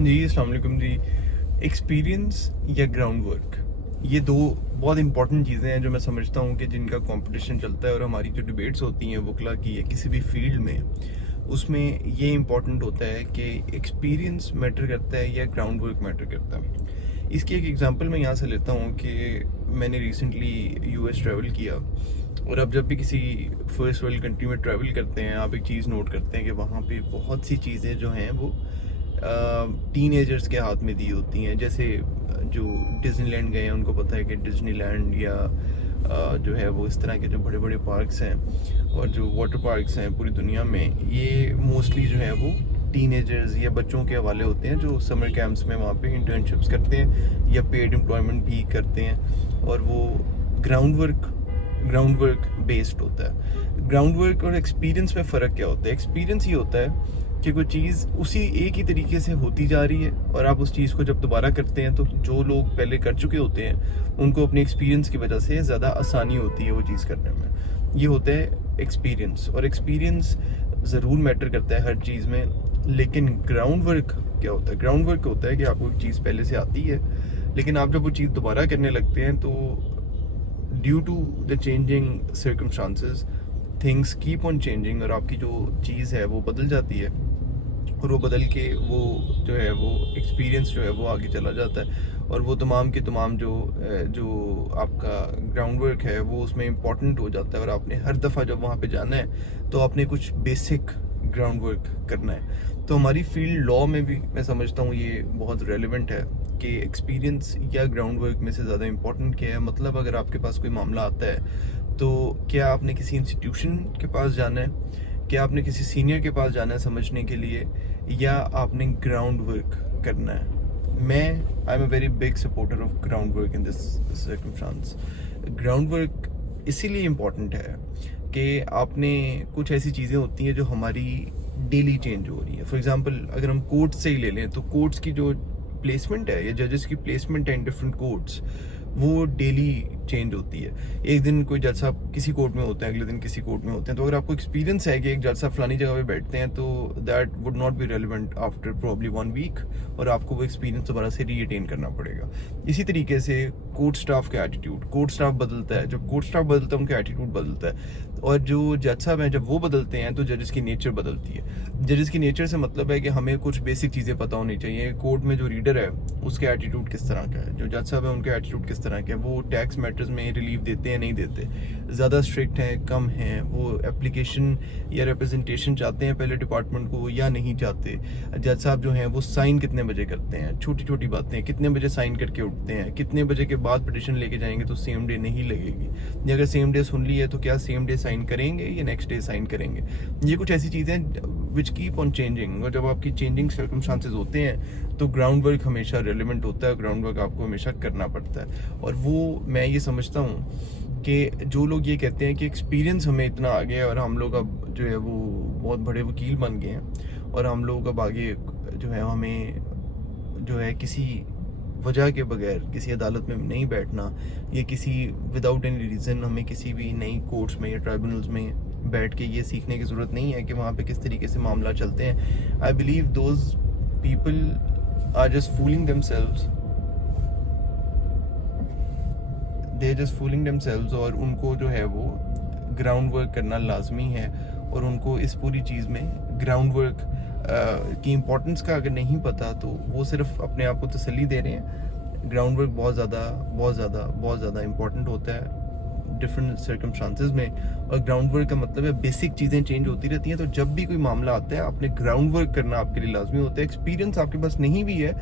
जी अस्सलाम वालेकुम जी। एक्सपीरियंस या ग्राउंड वर्क, ये दो बहुत इंपॉर्टेंट चीज़ें हैं जो मैं समझता हूँ कि जिनका कंपटीशन चलता है, और हमारी जो डिबेट्स होती हैं वकला की या किसी भी फील्ड में, उसमें ये इंपॉर्टेंट होता है कि एक्सपीरियंस मैटर करता है या ग्राउंड वर्क मैटर करता है। इसकी एक एग्जांपल मैं यहाँ से लेता हूँ कि मैंने रिसेंटली यूएस ट्रैवल किया, और अब जब भी किसी फर्स्ट वर्ल्ड कंट्री में ट्रैवल करते हैं, आप एक चीज़ नोट करते हैं कि वहाँ पे बहुत सी चीज़ें जो हैं वो टीनेजर्स के हाथ में दी होती हैं। जैसे जो डिज्नीलैंड गए हैं उनको पता है कि डिज्नीलैंड या जो है वो इस तरह के जो बड़े बड़े पार्क्स हैं और जो वाटर पार्क्स हैं पूरी दुनिया में, ये मोस्टली जो है वो टीनेजर्स या बच्चों के हवाले होते हैं जो समर कैंप्स में वहाँ पे इंटर्नशिप्स करते हैं या पेड एम्प्लॉयमेंट भी करते हैं, और वो ग्राउंड वर्क बेस्ड होता है। ग्राउंड वर्क और एक्सपीरियंस में फ़र्क क्या होता है? एक्सपीरियंस ये होता है कि कोई चीज़ उसी एक ही तरीके से होती जा रही है, और आप उस चीज़ को जब दोबारा करते हैं तो जो लोग पहले कर चुके होते हैं उनको अपने एक्सपीरियंस की वजह से ज़्यादा आसानी होती है वो चीज़ करने में। ये होता है एक्सपीरियंस, और एक्सपीरियंस ज़रूर मैटर करता है हर चीज़ में। लेकिन ग्राउंड वर्क क्या होता है? ग्राउंड वर्क होता है कि आपको एक चीज़ पहले से आती है, लेकिन आप जब वो चीज़ दोबारा करने लगते हैं तो due to the changing circumstances things keep on changing, और आपकी जो चीज़ है वो बदल जाती है, और वो बदल के वो जो है वो एक्सपीरियंस जो है वो आगे चला जाता है, और वो तमाम के तमाम जो आपका ग्राउंड वर्क है वो उसमें इम्पॉर्टेंट हो जाता है। और आपने हर दफ़ा जब वहाँ पे जाना है तो आपने कुछ बेसिक ग्राउंड वर्क करना है। तो हमारी फील्ड लॉ में भी मैं समझता हूँ ये बहुत रेलिवेंट है कि एक्सपीरियंस या ग्राउंड वर्क में से ज़्यादा इम्पॉर्टेंट क्या है। मतलब अगर आपके पास कोई मामला आता है तो क्या आपने किसी इंस्टीट्यूशन के पास जाना है, क्या आपने किसी सीनियर के पास जाना है समझने के लिए, या आपने ग्राउंड वर्क करना है? I am a very big supporter of ground work in this circumstance. Ground work इसीलिए इम्पॉर्टेंट है कि आपने कुछ ऐसी चीज़ें होती हैं जो हमारी डेली चेंज हो रही है। फॉर एग्जांपल अगर हम कोर्ट्स से ही ले लें तो कोर्ट्स की जो प्लेसमेंट है या जजेस की प्लेसमेंट है इन डिफरेंट कोर्ट्स, वो डेली चेंज होती है। एक दिन कोई जज साहब किसी कोर्ट में होते हैं, अगले दिन किसी कोर्ट में होते हैं। तो अगर आपको एक्सपीरियंस है कि एक जज साहब फलानी जगह पे बैठते हैं तो that would not be relevant after probably 1 week, और आपको वो एक्सपीरियंस दोबारा से रीअटेन करना पड़ेगा। इसी तरीके से कोर्ट स्टाफ का एटीट्यूड, कोर्ट स्टाफ बदलता है, जब कोर्ट स्टाफ बदलता है उनका एटीट्यूड बदलता है, और जो जज साहब हैं जब वो बदलते हैं तो जजेस की नेचर बदलती है। जजेस की नेचर से मतलब है कि हमें कुछ बेसिक चीज़ें पता होनी चाहिए। कोर्ट में जो रीडर है उसके एटीट्यूड किस तरह का है, जो जज साहब है उनके एटीट्यूड किस तरह के है, वो टैक्स मैटर्स में रिलीफ देते हैं नहीं देते, ज़्यादा स्ट्रिक्ट हैं कम हैं, वो एप्लीकेशन या रिप्रेजेंटेशन चाहते हैं पहले डिपार्टमेंट को या नहीं चाहते। जज साहब जो हैं वो साइन कितने बजे करते हैं, छोटी छोटी बातें, कितने बजे साइन करके उठते हैं, कितने बजे के बाद पिटिशन लेके जाएंगे तो सेम डे नहीं लगेगी, या अगर सेम डे सुन ली है तो क्या सेम डे साइन करेंगे या नेक्स्ट डे साइन करेंगे। ये कुछ ऐसी चीज़ें विच कीप ऑन चेंजिंग, और जब आपकी चेंजिंग सर्कमस्टांसेस होते हैं तो ग्राउंड वर्क हमेशा रेलिवेंट होता है, ग्राउंड वर्क आपको हमेशा करना पड़ता है। और वो मैं ये समझता हूँ कि जो लोग ये कहते हैं कि एक्सपीरियंस हमें इतना आ गया है और हम लोग अब जो है वो बहुत बड़े वकील बन गए हैं, और हम लोग अब आगे जो है हमें जो है किसी वजह के बगैर किसी अदालत में नहीं बैठना, या किसी विदाउट एनी रीज़न हमें किसी भी नई कोर्ट्स में या ट्राइब्यूनल्स में बैठ के ये सीखने की ज़रूरत नहीं है कि वहाँ पे किस तरीके से मामला चलते हैं। I believe those people are just fooling themselves, they just fooling themselves, और उनको जो है वो ग्राउंड वर्क करना लाजमी है। और उनको इस पूरी चीज़ में ग्राउंड वर्क की इम्पोर्टेंस का अगर नहीं पता तो वो सिर्फ अपने आप को तसल्ली दे रहे हैं। ग्राउंड वर्क बहुत ज़्यादा इम्पोर्टेंट होता है डिफरेंट सर्कमस्टांसेस में, और ग्राउंड वर्क का मतलब है बेसिक चीज़ें चेंज होती रहती हैं। तो जब भी कोई मामला आता है आपने ग्राउंड वर्क करना आपके लिए लाजमी होता है। एक्सपीरियंस आपके पास नहीं भी है,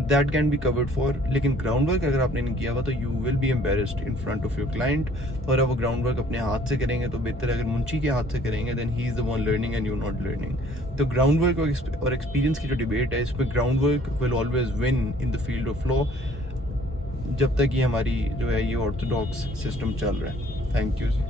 that can be covered for, लेकिन ग्राउंड वर्क अगर आपने नहीं किया हुआ तो you will be embarrassed in front of your client. और अब वो ग्राउंड वर्क अपने हाथ से करेंगे तो बेहतर, अगर मुंशी के हाथ से करेंगे then he is the one learning and you not learning. तो ग्राउंड वर्क और एक्सपीरियंस की जो डिबेट है, इसमें ground work will always win in the field of law, जब तक ये हमारी जो है ये ऑर्थोडॉक्स सिस्टम चल रहा है। Thank you ji.